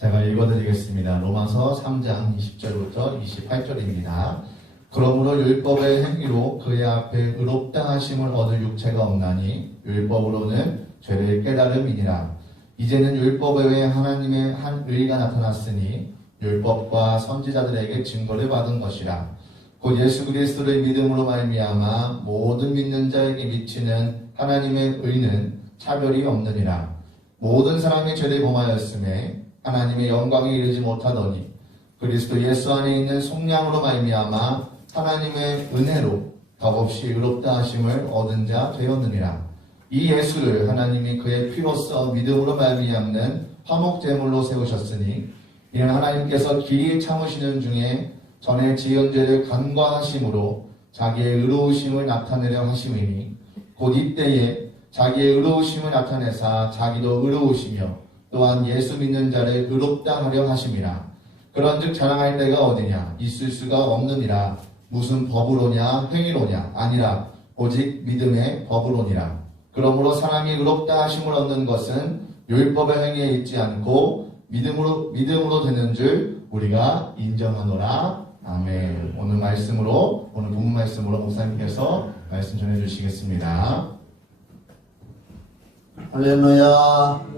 제가 읽어드리겠습니다. 로마서 3장 20절부터 28절입니다. 그러므로 율법의 행위로 그의 앞에 의롭다 하심을 얻을 육체가 없나니 율법으로는 죄를 깨달음이니라. 이제는 율법 외에 하나님의 한 의가 나타났으니 율법과 선지자들에게 증거를 받은 것이라. 곧 예수 그리스도를 믿음으로 말미암아 모든 믿는 자에게 미치는 하나님의 의는 차별이 없느니라. 모든 사람이 죄를 범하였음에 하나님의 영광에 이르지 못하더니 그리스도 예수 안에 있는 속량으로 말미암아 하나님의 은혜로 덕없이 의롭다 하심을 얻은 자 되었느니라. 이 예수를 하나님이 그의 피로써 믿음으로 말미암는 화목 제물로 세우셨으니 이는 하나님께서 길이 참으시는 중에 전에 지은 죄를 간과하심으로 자기의 의로우심을 나타내려 하심이니 곧 이때에 자기의 의로우심을 나타내사 자기도 의로우시며 또한 예수 믿는 자를 의롭다 하려 하심이라. 그런즉 자랑할 데가 어디냐? 있을 수가 없느니라. 무슨 법으로냐? 행위로냐? 아니라 오직 믿음의 법으로니라. 그러므로 사람이 의롭다 하심을 얻는 것은 율법의 행위에 있지 않고 믿음으로 되는 줄 우리가 인정하노라. 아멘. 오늘 본문 말씀으로 목사님께서 말씀 전해주시겠습니다. 할렐루야.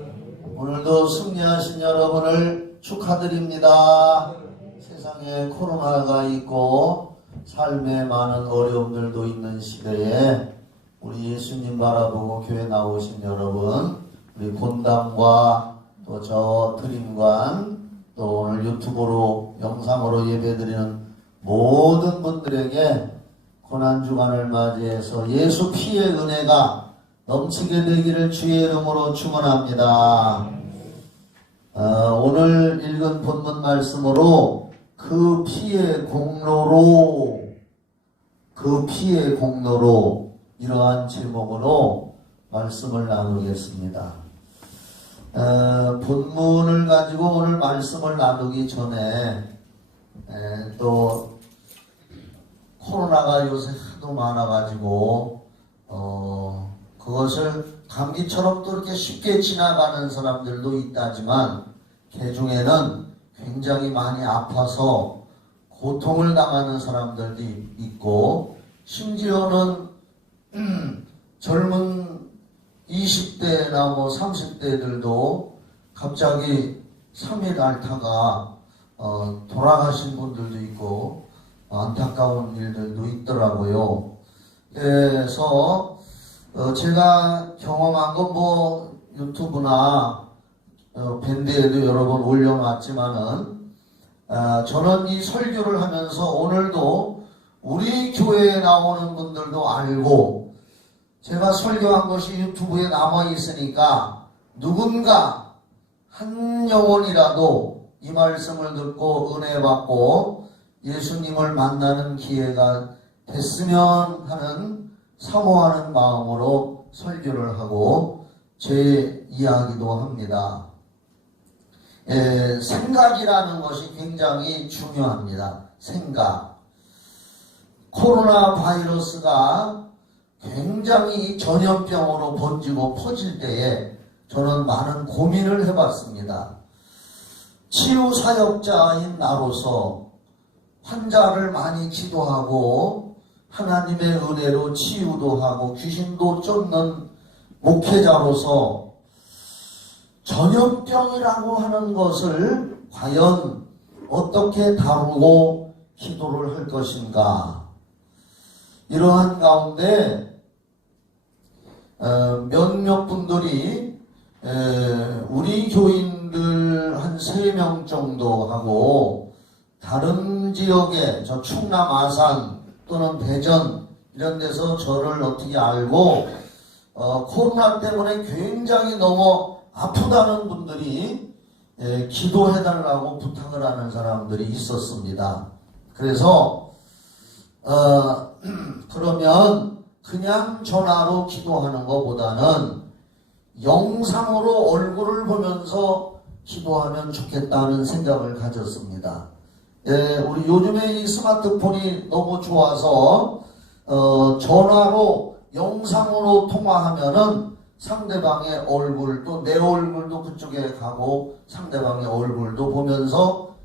오늘도 승리하신 여러분을 축하드립니다. 세상에 코로나가 있고 삶에 많은 어려움들도 있는 시대에 우리 예수님 바라보고 교회 나오신 여러분, 우리 본당과 또 저 드림관, 또 오늘 유튜브로 영상으로 예배드리는 모든 분들에게 고난주간을 맞이해서 예수 피의 은혜가 넘치게 되기를 주의 이름으로 축원합니다. 오늘 읽은 본문 말씀으로 그 피의 공로로 이러한 제목으로 말씀을 나누겠습니다. 본문을 가지고 오늘 말씀을 나누기 전에 또 코로나가 요새 하도 많아가지고 그것을 감기처럼 또 이렇게 쉽게 지나가는 사람들도 있다지만 그 중에는 굉장히 많이 아파서 고통을 당하는 사람들도 있고 심지어는 젊은 20대나 30대들도 갑자기 3일 앓다가 돌아가신 분들도 있고 안타까운 일들도 있더라고요. 그래서 제가 경험한 건 유튜브나 밴드에도 여러 번 올려놨지만은 저는 이 설교를 하면서 오늘도 우리 교회에 나오는 분들도 알고 제가 설교한 것이 유튜브에 남아있으니까 누군가 한 영혼이라도 이 말씀을 듣고 은혜 받고 예수님을 만나는 기회가 됐으면 하는 사모하는 마음으로 설교를 하고 제 이야기도 합니다. 생각이라는 것이 굉장히 중요합니다. 생각. 코로나 바이러스가 굉장히 전염병으로 번지고 퍼질 때에 저는 많은 고민을 해봤습니다. 치유 사역자인 나로서 환자를 많이 기도하고 하나님의 은혜로 치유도 하고 귀신도 쫓는 목회자로서 전염병이라고 하는 것을 과연 어떻게 다루고 기도를 할 것인가. 이러한 가운데 몇몇 분들이 우리 교인들 한 3명 정도 하고 다른 지역에 저 충남 아산 또는 대전 이런 데서 저를 어떻게 알고 코로나 때문에 굉장히 너무 아프다는 분들이 기도해달라고 부탁을 하는 사람들이 있었습니다. 그래서 그러면 그냥 전화로 기도하는 것보다는 영상으로 얼굴을 보면서 기도하면 좋겠다는 생각을 가졌습니다. 우리 요즘에 이 스마트폰이 너무 좋아서 전화로 영상으로 통화하면은 상대방의 얼굴 또 내 얼굴도 그쪽에 가고 상대방의 얼굴도 보면서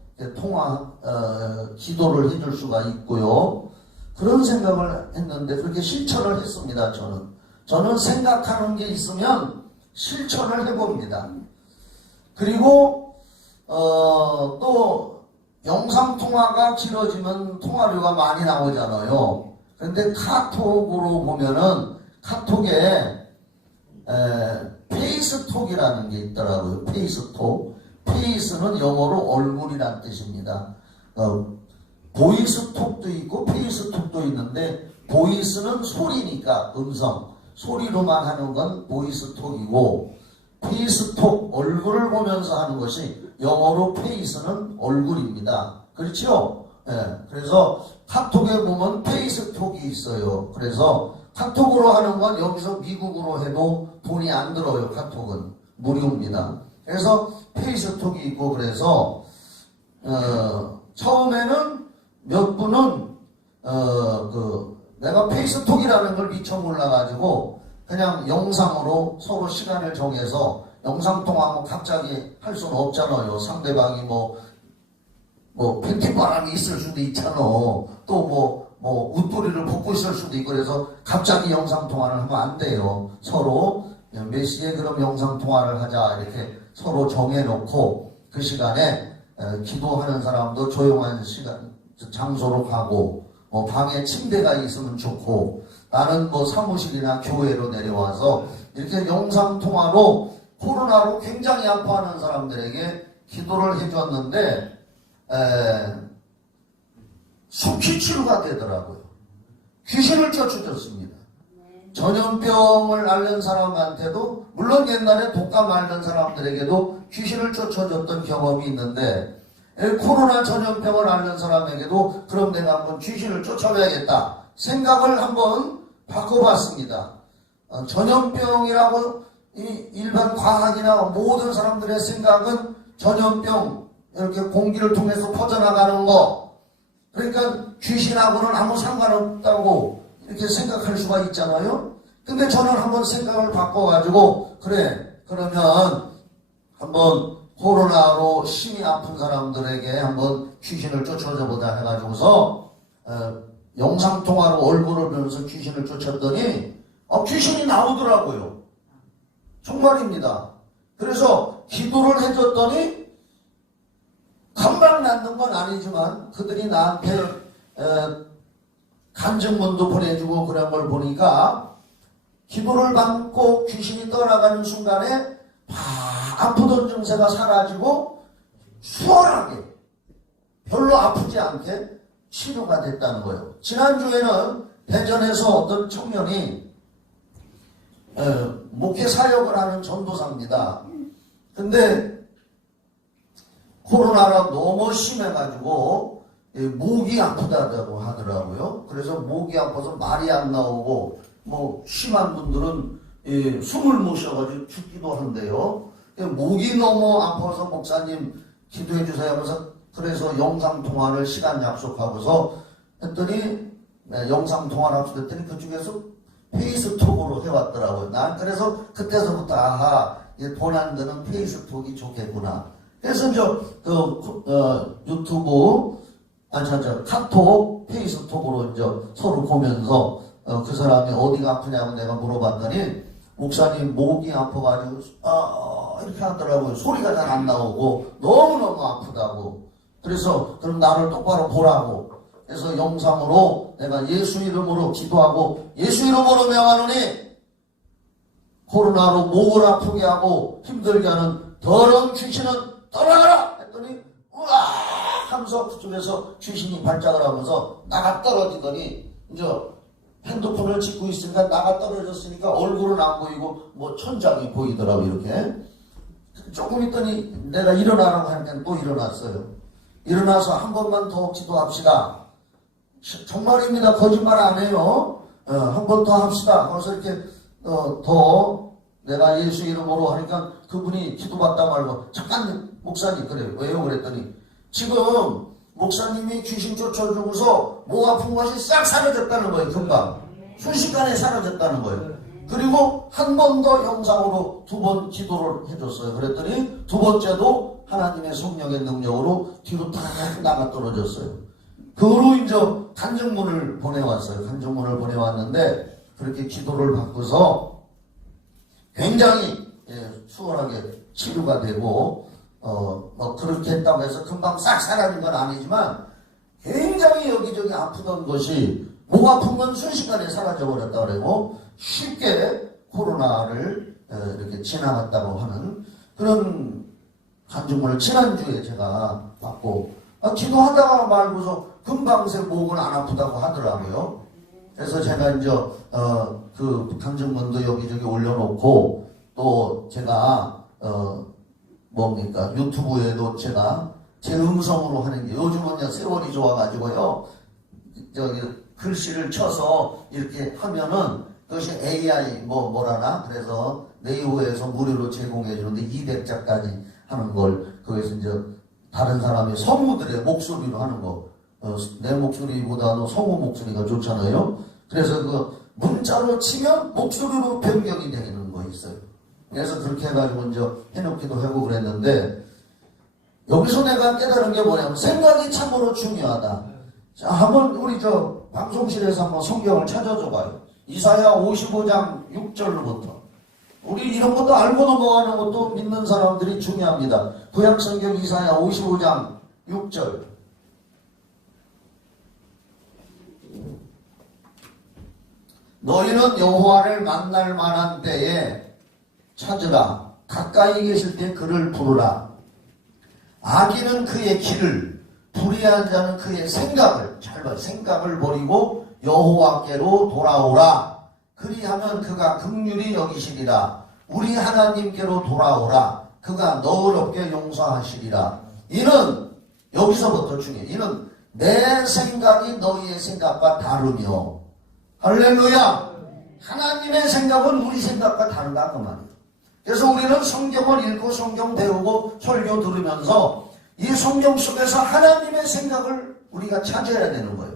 기도를 해줄 수가 있고요. 그런 생각을 했는데 그렇게 실천을 했습니다. 저는 생각하는 게 있으면 실천을 해봅니다. 그리고 또 영상통화가 길어지면 통화료가 많이 나오잖아요. 그런데 카톡으로 보면은 카톡에 페이스톡이라는 게 있더라고요. 페이스톡. 페이스는 영어로 얼굴이란 뜻입니다. 보이스톡도 있고 페이스톡도 있는데 보이스는 소리니까 음성. 소리로만 하는 건 보이스톡이고 페이스톡 얼굴을 보면서 하는 것이 영어로 페이스는 얼굴입니다. 그렇죠? 그래서 카톡에 보면 페이스톡이 있어요. 그래서 카톡으로 하는 건 여기서 미국으로 해도 돈이 안 들어요. 카톡은 무료입니다. 그래서 페이스톡이 있고 그래서 처음에는 몇 분은 내가 페이스톡이라는 걸 미처 몰라가지고 그냥 영상으로 서로 시간을 정해서 영상통화하면 갑자기 할 수는 없잖아요. 상대방이 뭐 팬티바람이 있을 수도 있잖아. 또 웃소리를 벗고 있을 수도 있고 그래서 갑자기 영상통화를 하면 안 돼요. 서로 몇 시에 그럼 영상통화를 하자 이렇게 서로 정해놓고 그 시간에 기도하는 사람도 조용한 시간 장소로 가고 방에 침대가 있으면 좋고 나는 사무실이나 교회로 내려와서 이렇게 영상통화로 코로나로 굉장히 아파하는 사람들에게 기도를 해줬는데 속히 치료가 되더라고요. 귀신을 쫓아줬습니다. 전염병을 앓는 사람한테도 물론 옛날에 독감 앓는 사람들에게도 귀신을 쫓아줬던 경험이 있는데 코로나 전염병을 앓는 사람에게도 그럼 내가 한번 귀신을 쫓아봐야겠다 생각을 한번 바꿔봤습니다. 전염병이라고 일반 과학이나 모든 사람들의 생각은 전염병 이렇게 공기를 통해서 퍼져나가는 거 그러니까 귀신하고는 아무 상관없다고 이렇게 생각할 수가 있잖아요. 근데 저는 한번 생각을 바꿔가지고 그래 그러면 한번 코로나로 심히 아픈 사람들에게 한번 귀신을 쫓아보자 해가지고서 영상통화로 얼굴을 보면서 귀신을 쫓았더니 귀신이 나오더라고요. 정말입니다. 그래서 기도를 해줬더니 금방 낫는 건 아니지만 그들이 나한테 간증문도 보내주고 그런 걸 보니까 기도를 받고 귀신이 떠나가는 순간에 아프던 증세가 사라지고 수월하게 별로 아프지 않게 치료가 됐다는 거예요. 지난주에는 대전에서 어떤 청년이 목회 사역을 하는 전도사입니다. 근데 코로나가 너무 심해가지고 목이 아프다고 하더라고요. 그래서 목이 아파서 말이 안 나오고 심한 분들은 숨을 못 쉬어가지고 죽기도 한대요. 목이 너무 아파서 목사님 기도해 주세요 하면서 그래서 영상통화를 시간 약속하고서 했더니 영상통화를 약속했더니 그중에서 페이스톡으로 해왔더라고요. 난 그래서 그때서부터 돈 안 드는 페이스톡이 좋겠구나. 그래서 유튜브 카톡 페이스톡으로 서로 보면서 그 사람이 어디가 아프냐고 내가 물어봤더니 목사님 목이 아파가지고 이렇게 하더라고요. 소리가 잘 안 나오고 너무너무 아프다고. 그래서 그럼 나를 똑바로 보라고. 그래서 영상으로 내가 예수 이름으로 기도하고 예수 이름으로 명하노니 코로나로 목을 아프게 하고 힘들게 하는 더러운 귀신은 떠나가라 했더니 우와 하면서 그쪽에서 귀신이 발작을 하면서 나가 떨어지더니 이제 핸드폰을 찍고 있으니까 나가 떨어졌으니까 얼굴은 안 보이고 천장이 보이더라고. 이렇게 조금 있더니 내가 일어나라고 하니까 또 일어났어요. 일어나서 한 번만 더 기도합시다. 정말입니다. 거짓말 안 해요. 한 번 더 합시다. 그래서 이렇게 더 내가 예수 이름으로 하니까 그분이 기도받다 말고 잠깐 목사님 그래 왜요? 그랬더니 지금 목사님이 귀신 쫓아주고서 목 아픈 것이 싹 사라졌다는 거예요. 금방 순식간에 사라졌다는 거예요. 그리고 한 번 더 영상으로 2번 기도를 해줬어요. 그랬더니 두 번째도 하나님의 성령의 능력으로 뒤로 딱 나가 떨어졌어요. 그 후로 이제 간증문을 보내왔어요. 간증문을 보내왔는데 그렇게 기도를 받고서 굉장히 수월하게 치료가 되고 뭐 그렇게 했다고 해서 금방 싹 사라진 건 아니지만 굉장히 여기저기 아프던 것이 목 아픈 건 순식간에 사라져 버렸다 그러고 쉽게 코로나를 이렇게 지나갔다고 하는 그런 간증문을 지난주에 제가 받고 기도하다가 말고서 금방새 목은 안 아프다고 하더라고요. 그래서 제가 이제 그 간증문도 여기저기 올려놓고 또 제가 뭡니까 유튜브에도 제가 제 음성으로 하는 게 요즘은 세월이 좋아가지고요 저기 글씨를 쳐서 이렇게 하면은 그것이 AI 뭐라나 그래서 네이버에서 무료로 제공해 주는데 200자까지 하는 걸 거기서 이제 다른 사람의 성우들의 목소리로 하는 거 내 목소리보다도 성우 목소리가 좋잖아요. 그래서 그 문자로 치면 목소리로 변경이 되는 거 있어요. 그래서 그렇게 해가지고 이제 해놓기도 하고 그랬는데 여기서 내가 깨달은 게 뭐냐면 생각이 참으로 중요하다. 자, 한번 우리 저 방송실에서 한번 성경을 찾아줘 봐요. 이사야 55장 6절부터. 우리 이런 것도 알고 넘어가는 것도 믿는 사람들이 중요합니다. 구약성경 이사야 55장 6절. 너희는 여호와를 만날 만한 때에 찾으라. 가까이 계실 때 그를 부르라. 악인은 그의 길을, 불의한 자는 그의 생각을, 잘 봐, 생각을 버리고 여호와께로 돌아오라. 그리하면 그가 긍휼히 여기시리라. 우리 하나님께로 돌아오라. 그가 너그럽게 용서하시리라. 이는 여기서부터 중요해. 이는 내 생각이 너희의 생각과 다르며 할렐루야. 하나님의 생각은 우리 생각과 다르다 그 말이에요. 그래서 우리는 성경을 읽고 성경 배우고 설교 들으면서 이 성경 속에서 하나님의 생각을 우리가 찾아야 되는 거예요.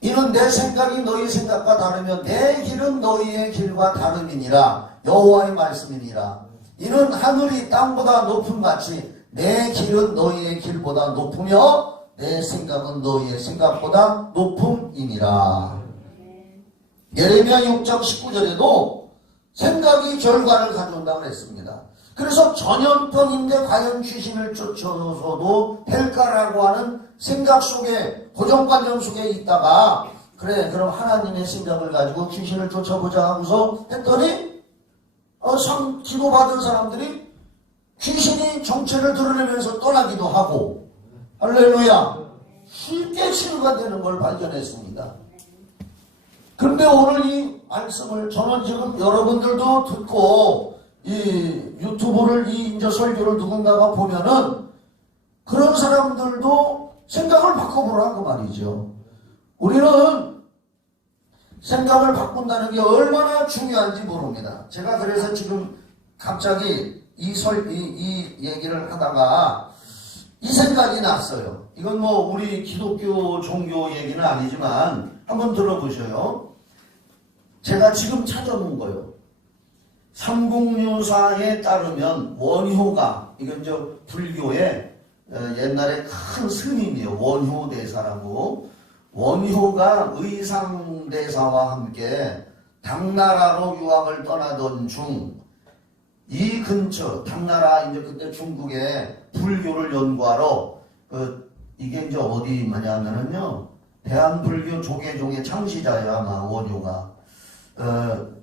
이는 내 생각이 너희 생각과 다르며 내 길은 너희의 길과 다름이니라. 여호와의 말씀이니라. 이는 하늘이 땅보다 높음 같이 내 길은 너희의 길보다 높으며 내 생각은 너희의 생각보다 높음이니라. 예레미야 6장 19절에도 생각이 결과를 가져온다고 그랬습니다. 그래서 전염병인데 과연 귀신을 쫓아서도 될까라고 하는 생각 속에 고정관념 속에 있다가 그래 그럼 하나님의 생각을 가지고 귀신을 쫓아보자 하고서 했더니 기도받은 사람들이 귀신이 정체를 드러내면서 떠나기도 하고 할렐루야 쉽게 치유가 되는 걸 발견했습니다. 그런데 오늘 이 말씀을 저는 지금 여러분들도 듣고 이 유튜브를 이제 설교를 누군가가 보면은 그런 사람들도 생각을 바꿔보라 그 말이죠. 우리는 생각을 바꾼다는 게 얼마나 중요한지 모릅니다. 제가 그래서 지금 갑자기 이 얘기를 하다가 이 생각이 났어요. 이건 뭐 우리 기독교 종교 얘기는 아니지만 한번 들어보셔요. 제가 지금 찾아본 거예요. 삼국유사에 따르면 원효가 이건 저 불교의 옛날에 큰 스님이에요. 원효대사라고. 원효가 의상대사와 함께 당나라로 유학을 떠나던 중 이 근처 당나라 이제 그때 중국에 불교를 연구하러 이게 이제 어디 뭐냐면은요 대한불교 조계종의 창시자야 아마 원효가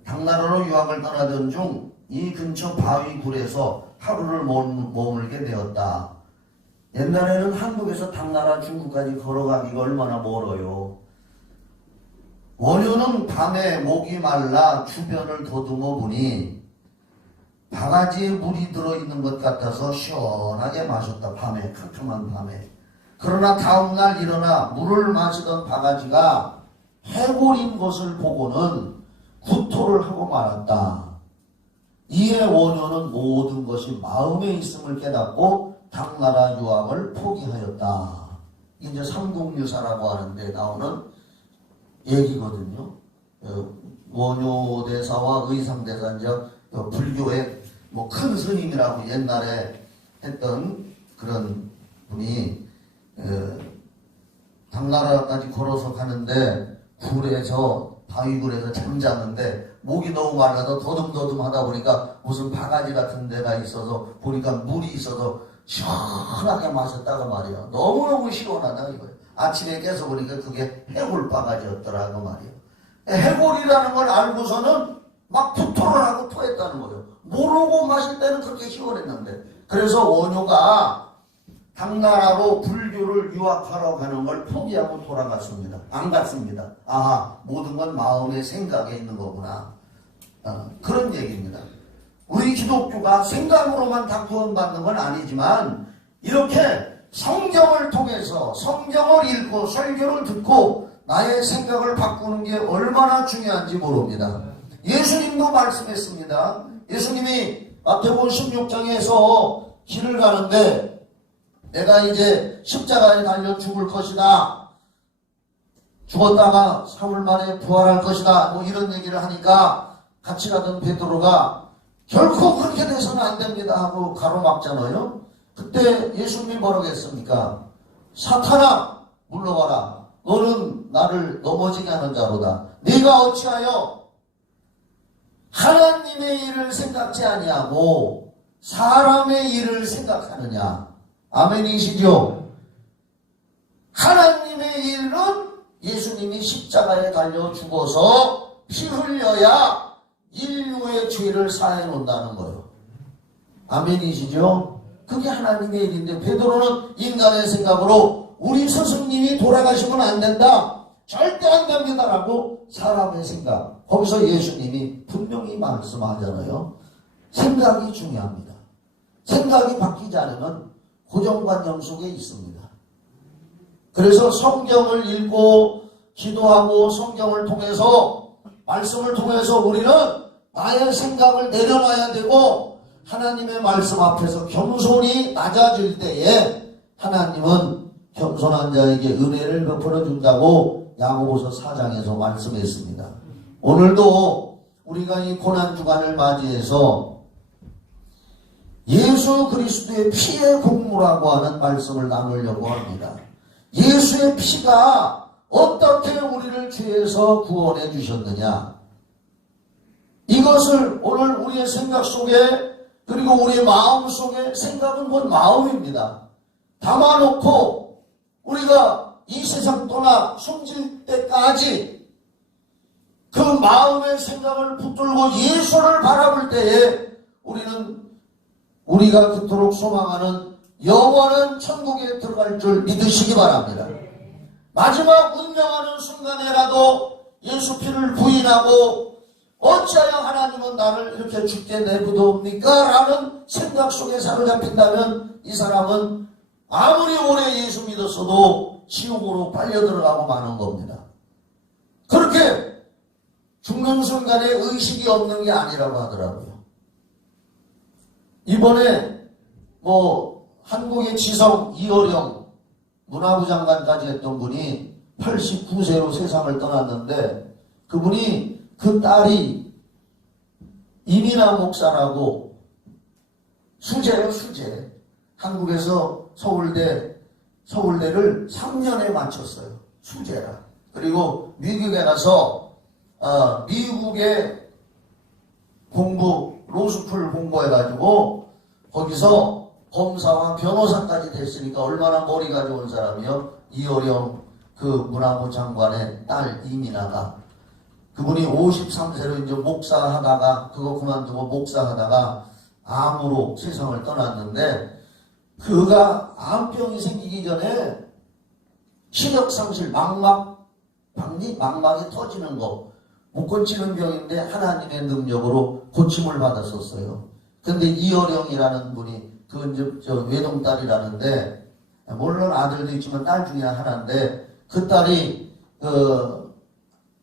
당나라로 유학을 떠나던 중 이 근처 바위굴에서 하루를 머물게 되었다. 옛날에는 한국에서 당나라 중국까지 걸어가기가 얼마나 멀어요. 원효는 밤에 목이 말라 주변을 더듬어 보니 바가지에 물이 들어있는 것 같아서 시원하게 마셨다. 밤에 캄캄한 밤에. 그러나 다음날 일어나 물을 마시던 바가지가 해골인 것을 보고는 구토를 하고 말았다. 이에 원효는 모든 것이 마음에 있음을 깨닫고 당나라 유학을 포기하였다. 이게 이제 삼국유사라고 하는데 나오는 얘기거든요. 원효대사와 의상대사, 이제 불교의 뭐 큰 스님이라고 옛날에 했던 그런 분이 당나라까지 걸어서 가는데 굴에서 바위굴에서 잠자는데 목이 너무 말라서 더듬더듬 하다 보니까 무슨 바가지 같은 데가 있어서 보니까 물이 있어서 시원하게 마셨다가 말이야. 너무너무 시원하다 이거예요. 아침에 깨서 보니까 그게 해골 바가지였더라고 말이에요. 해골이라는 걸 알고서는 막 투토를 하고 토했다는 거예요. 모르고 마실 때는 그렇게 시원했는데. 그래서 원효가 당나라로 불교를 유학하러 가는 걸 포기하고 돌아갔습니다. 안 갔습니다. 아하, 모든 건 마음의 생각에 있는 거구나. 그런 얘기입니다. 우리 기독교가 생각으로만 다 구원받는 건 아니지만 이렇게 성경을 통해서 성경을 읽고 설교를 듣고 나의 생각을 바꾸는 게 얼마나 중요한지 모릅니다. 예수님도 말씀했습니다. 예수님이 마태복음 16장에서 길을 가는데 내가 이제 십자가에 달려 죽을 것이다. 죽었다가 3일 만에 부활할 것이다. 뭐 이런 얘기를 하니까 같이 가던 베드로가 결코 그렇게 돼서는 안 됩니다 하고 가로막잖아요. 그때 예수님이 뭐라고 했습니까? 사탄아 물러가라. 너는 나를 넘어지게 하는 자로다. 네가 어찌하여 하나님의 일을 생각지 아니하고 사람의 일을 생각하느냐. 아멘이시죠? 하나님의 일은 예수님이 십자가에 달려 죽어서 피 흘려야 인류의 죄를 사해 놓는다는 거예요. 아멘이시죠? 그게 하나님의 일인데 베드로는 인간의 생각으로 우리 스승님이 돌아가시면 안 된다. 절대 안 됩니다라고 사람의 생각. 거기서 예수님이 분명히 말씀하잖아요. 생각이 중요합니다. 생각이 바뀌지 않으면 고정관념 속에 있습니다. 그래서 성경을 읽고 기도하고 성경을 통해서 말씀을 통해서 우리는 나의 생각을 내려놔야 되고 하나님의 말씀 앞에서 겸손히 낮아질 때에 하나님은 겸손한 자에게 은혜를 베풀어 준다고 야고보서 4장에서 말씀했습니다. 오늘도 우리가 이 고난주간을 맞이해서 예수 그리스도의 피의 공무라고 하는 말씀을 나누려고 합니다. 예수의 피가 어떻게 우리를 죄에서 구원해 주셨느냐. 이것을 오늘 우리의 생각 속에 그리고 우리의 마음 속에 생각은 곧 마음입니다. 담아놓고 우리가 이 세상 떠나 숨질 때까지 그 마음의 생각을 붙들고 예수를 바라볼 때에 우리는 우리가 그토록 소망하는 영원한 천국에 들어갈 줄 믿으시기 바랍니다. 마지막 운명하는 순간에라도 예수 피를 부인하고 어찌하여 하나님은 나를 이렇게 죽게 내버려둡니까? 라는 생각 속에 사로잡힌다면 이 사람은 아무리 오래 예수 믿었어도 지옥으로 빨려 들어가고 마는 겁니다. 그렇게 죽는 순간에 의식이 없는 게 아니라고 하더라고요. 이번에 한국의 지성 이어령 문화부 장관까지 했던 분이 89세로 세상을 떠났는데 그분이 그 딸이 이민아 목사라고 수재예요, 수재. 한국에서 서울대를 3년에 마쳤어요. 수재라. 그리고 미국에 가서 미국의 로스쿨 공부해가지고 거기서 검사와 변호사까지 됐으니까 얼마나 머리가 좋은 사람이요. 이어령 그 문화부 장관의 딸 이민아가 그분이 53세로 이제 목사하다가 그거 그만두고 목사하다가 암으로 세상을 떠났는데 그가 암병이 생기기 전에 시력상실 망막이 터지는 거 못 고치는 병인데 하나님의 능력으로 고침을 받았었어요. 근데 이어령이라는 분이 그건 저 외동딸이라는데 물론 아들도 있지만 딸 중에 하나인데 그 딸이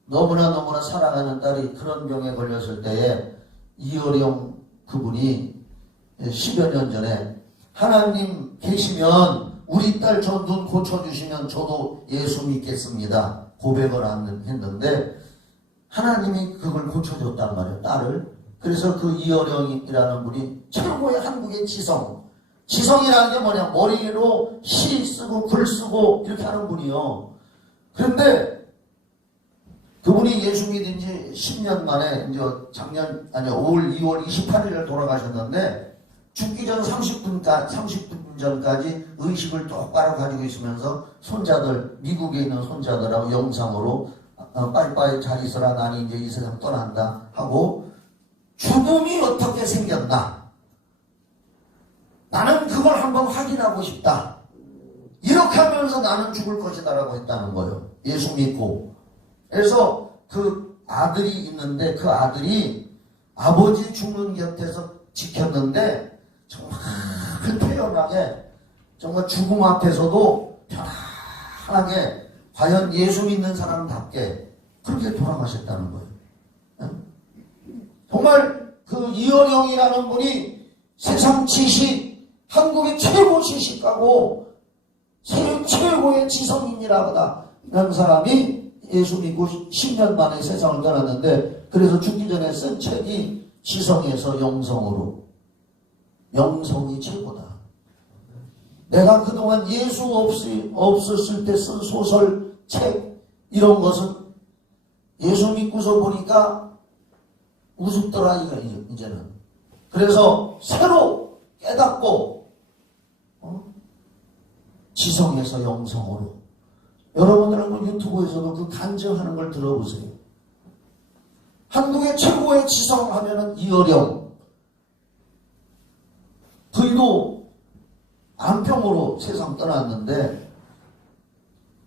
너무나 사랑하는 딸이 그런 병에 걸렸을 때에 이어령 그분이 10여 년 전에 하나님 계시면 우리 딸 저 눈 고쳐주시면 저도 예수 믿겠습니다 고백을 했는데 하나님이 그걸 고쳐줬단 말이에요. 딸을. 그래서 그 이어령이라는 분이 최고의 한국의 지성이라는 게 뭐냐, 머리로 시 쓰고 글 쓰고 이렇게 하는 분이요. 그런데 그분이 예수 믿은 지 10년 만에 이제 2월 28일에 돌아가셨는데, 죽기 전 30분 전까지 의식을 똑바로 가지고 있으면서 손자들, 미국에 있는 손자들하고 영상으로 빠이빠이 잘 있어라, 나는 이제 이 세상 떠난다 하고, 죽음이 어떻게 생겼나, 나는 그걸 한번 확인하고 싶다, 이렇게 하면서 나는 죽을 것이다 라고 했다는 거예요. 예수 믿고. 그래서 그 아들이 있는데, 그 아들이 아버지 죽는 곁에서 지켰는데 정말 태연하게, 정말 죽음 앞에서도 편안하게, 과연 예수 믿는 사람답게 그렇게 돌아가셨다는 거예요. 정말 그 이어령이라는 분이 세상 지식, 한국의 최고 지식가고 최고의 지성인이라거나 이런 사람이 예수 믿고 10년 만에 세상을 떠났는데, 그래서 죽기 전에 쓴 책이 지성에서 영성으로, 영성이 최고다. 내가 그동안 예수 없었을 때 쓴 소설, 책 이런 것은 예수 믿고서 보니까 우습더라 이제는. 그래서 새로 깨닫고 지성에서 영성으로. 여러분들은 그 유튜브에서도 그 간증하는 걸 들어보세요. 한국의 최고의 지성 하면은 이어령. 그이도 암병으로 세상 떠났는데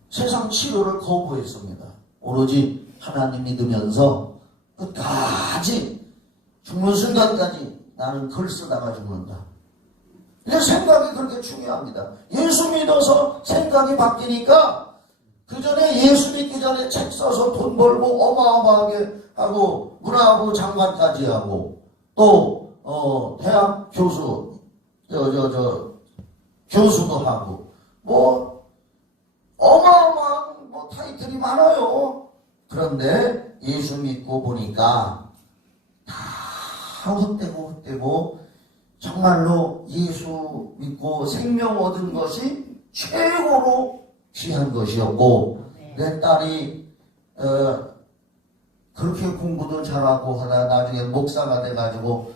세상 치료를 거부했습니다. 오로지 하나님 믿으면서 끝까지, 죽는 순간까지 나는 글 쓰다가 죽는다. 이제 생각이 그렇게 중요합니다. 예수 믿어서 생각이 바뀌니까, 그 전에 예수 믿기 전에 책 써서 돈 벌고 어마어마하게 하고 문화부 장관까지 하고 또 대학 교수 교수도 하고 뭐 어마어마한 뭐 타이틀이 많아요. 그런데 예수 믿고 보니까 다 헛되고 정말로 예수 믿고 생명 얻은 것이 최고로 귀한 것이었고, 내 딸이 그렇게 공부도 잘하고 하다 나중에 목사가 돼가지고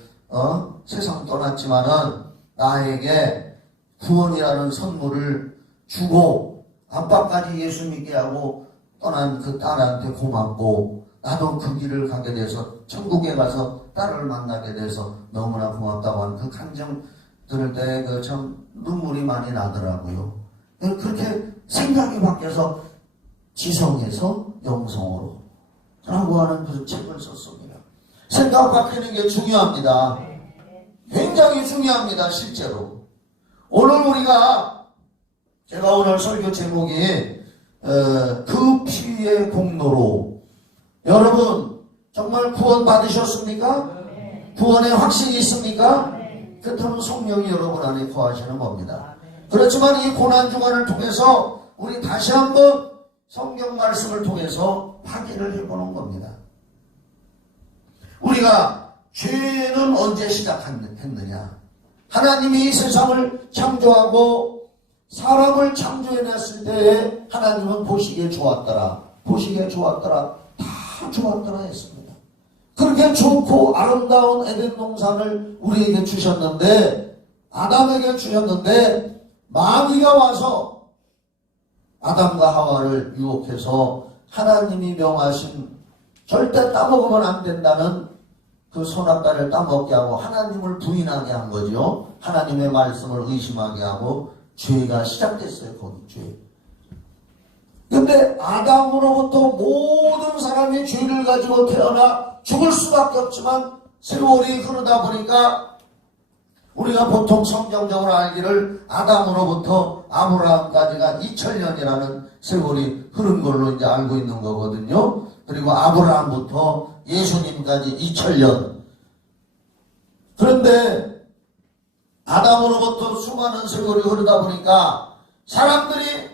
세상 떠났지만은 나에게 구원이라는 선물을 주고 아빠까지 예수 믿게 하고 떠난 그 딸한테 고맙고, 나도 그 길을 가게 돼서 천국에 가서 딸을 만나게 돼서 너무나 고맙다고 하는 그 감정 들을 때 그 참 눈물이 많이 나더라고요. 그렇게 생각이 바뀌어서 지성에서 영성으로 라고 하는 그 책을 썼습니다. 생각 바뀌는 게 중요합니다. 굉장히 중요합니다. 실제로 오늘 제가 오늘 설교 제목이 그 피의 공로로. 여러분 정말 구원 받으셨습니까? 구원의 확신이 있습니까? 그렇다면 성령이 여러분 안에 거하시는 겁니다. 그렇지만 이 고난주간을 통해서 우리 다시 한번 성경 말씀을 통해서 확인을 해보는 겁니다. 우리가 죄는 언제 시작했느냐? 하나님이 이 세상을 창조하고 사람을 창조해냈을 때에 하나님은 보시기에 좋았더라 다 좋았더라 했습니다. 그렇게 좋고 아름다운 에덴 동산을 우리에게 주셨는데, 아담에게 주셨는데, 마귀가 와서 아담과 하와를 유혹해서 하나님이 명하신 절대 따먹으면 안 된다는 그 선악과를 따먹게 하고 하나님을 부인하게 한 거죠. 하나님의 말씀을 의심하게 하고 죄가 시작됐어요. 거기 죄. 근데 아담으로부터 모든 사람이 죄를 가지고 태어나 죽을 수밖에 없지만 세월이 흐르다 보니까 우리가 보통 성경적으로 알기를 아담으로부터 아브라함까지가 2000년이라는 세월이 흐른 걸로 이제 알고 있는 거거든요. 그리고 아브라함부터 예수님까지 2000년. 그런데 아담으로부터 수많은 세월이 흐르다 보니까 사람들이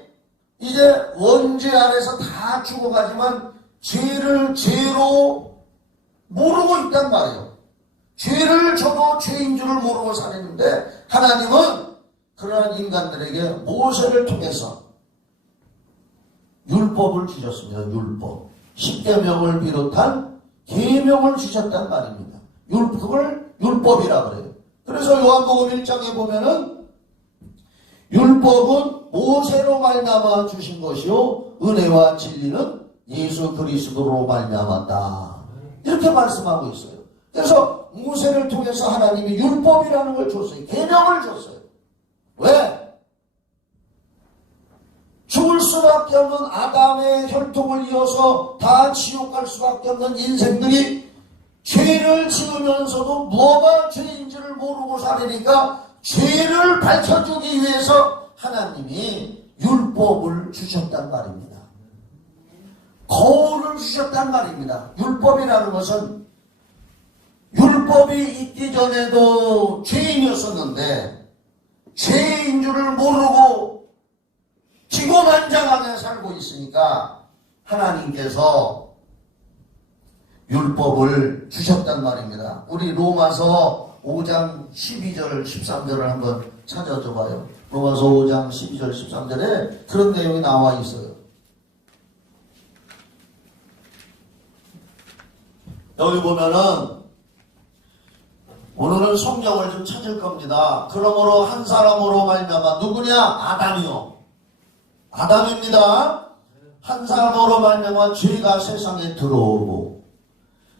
이제 원죄 아래서 다 죽어가지만 죄를 죄로 모르고 있단 말이에요. 죄를 저도 죄인 줄을 모르고 살았는데 하나님은 그러한 인간들에게 모세를 통해서 율법을 주셨습니다. 율법. 십계명을 비롯한 계명을 주셨단 말입니다. 그걸 율법이라 그래요. 그래서 요한복음 1장에 보면은 율법은 모세로 말미암아 주신 것이요 은혜와 진리는 예수 그리스도로 말미암았다. 이렇게 말씀하고 있어요. 그래서 모세를 통해서 하나님이 율법이라는 걸 줬어요. 계명을 줬어요. 왜? 죽을 수밖에 없는 아담의 혈통을 이어서 다 지옥 갈 수밖에 없는 인생들이 죄를 지으면서도 뭐가 죄인지를 모르고 살으니까 죄를 밝혀주기 위해서 하나님이 율법을 주셨단 말입니다. 거울을 주셨단 말입니다. 율법이라는 것은 율법이 있기 전에도 죄인이었었는데 죄인 줄을 모르고 기고만장하게 살고 있으니까 하나님께서 율법을 주셨단 말입니다. 우리 로마서 5장 12절 13절을 한번 찾아줘 봐요. 로마서 5장 12절 13절에 그런 내용이 나와 있어요. 여기 보면은 오늘은 성경을 좀 찾을 겁니다. 그러므로 한 사람으로 말미암아 누구냐? 아담이요. 아담입니다. 한 사람으로 말미암아 죄가 세상에 들어오고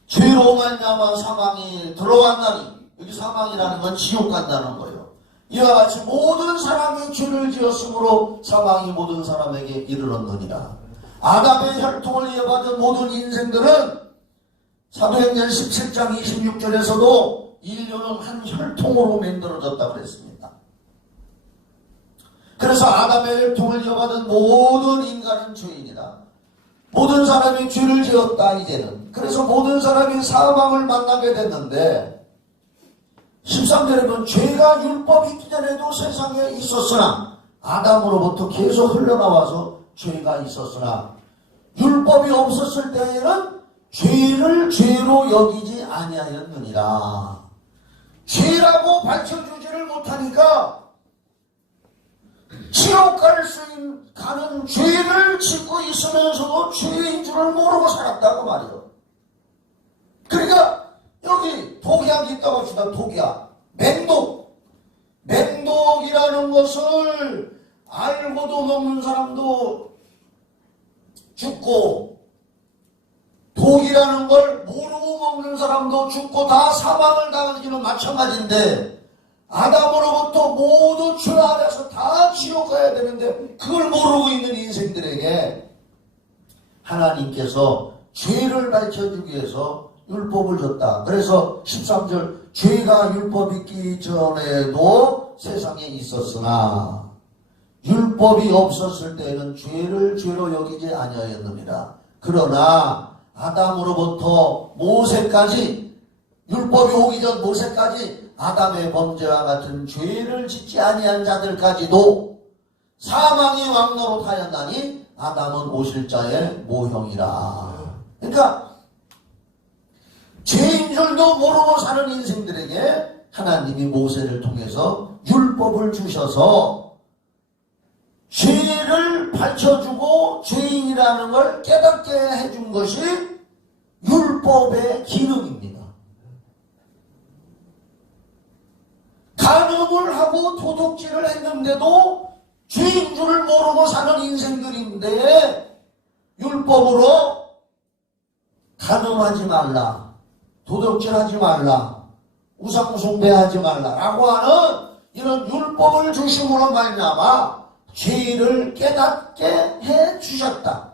죄로 말미암아 사망이 들어왔나니 여기 사망이라는 건 지옥 간다는 거예요. 이와 같이 모든 사람이 죄를 지었으므로 사망이 모든 사람에게 이르렀느니라. 아담의 혈통을 이어받은 모든 인생들은 사도행전 17장 26절에서도 인류는 한 혈통으로 만들어졌다고 그랬습니다. 그래서 아담의 혈통을 이어받은 모든 인간은 죄인이다. 모든 사람이 죄를 지었다 이제는. 그래서 모든 사람이 사망을 만나게 됐는데 13절에 보면 죄가 율법이 있기 전에도 세상에 있었으나 아담으로부터 계속 흘러나와서 죄가 있었으나 율법이 없었을 때에는 죄를 죄로 여기지 아니하였느니라. 죄라고 밝혀주지를 못하니까 지옥 가는 죄를 짓고 있으면서도 죄인 줄을 모르고 살았다고 말이에요. 그러니까 여기 독약이 있다고 합시다. 독약. 맹독이라는 것을 알고도 먹는 사람도 죽고 독이라는 걸 모르고 먹는 사람도 죽고 다 사망을 당하기는 마찬가지인데 아담으로부터 모두 죄 아래서 다 지옥 가야 되는데 그걸 모르고 있는 인생들에게 하나님께서 죄를 밝혀주기 위해서 율법을 줬다. 그래서 13절 죄가 율법 있기 전에도 세상에 있었으나 율법이 없었을 때에는 죄를 죄로 여기지 아니하였느니라. 그러나 아담으로부터 모세까지 율법이 오기 전 모세까지 아담의 범죄와 같은 죄를 짓지 아니한 자들까지도 사망이 왕노릇하였나니 아담은 오실 자의 모형이라. 그러니까 죄인 줄도 모르고 사는 인생들에게 하나님이 모세를 통해서 율법을 주셔서 죄를 밝혀주고 죄인이라는 걸 깨닫게 해준 것이 율법의 기능입니다. 간음을 하고 도둑질을 했는데도 죄인 줄을 모르고 사는 인생들인데 율법으로 간음하지 말라, 도둑질하지 말라, 우상숭배하지 말라라고 하는 이런 율법을 주심으로 말미암아 죄를 깨닫게 해 주셨다.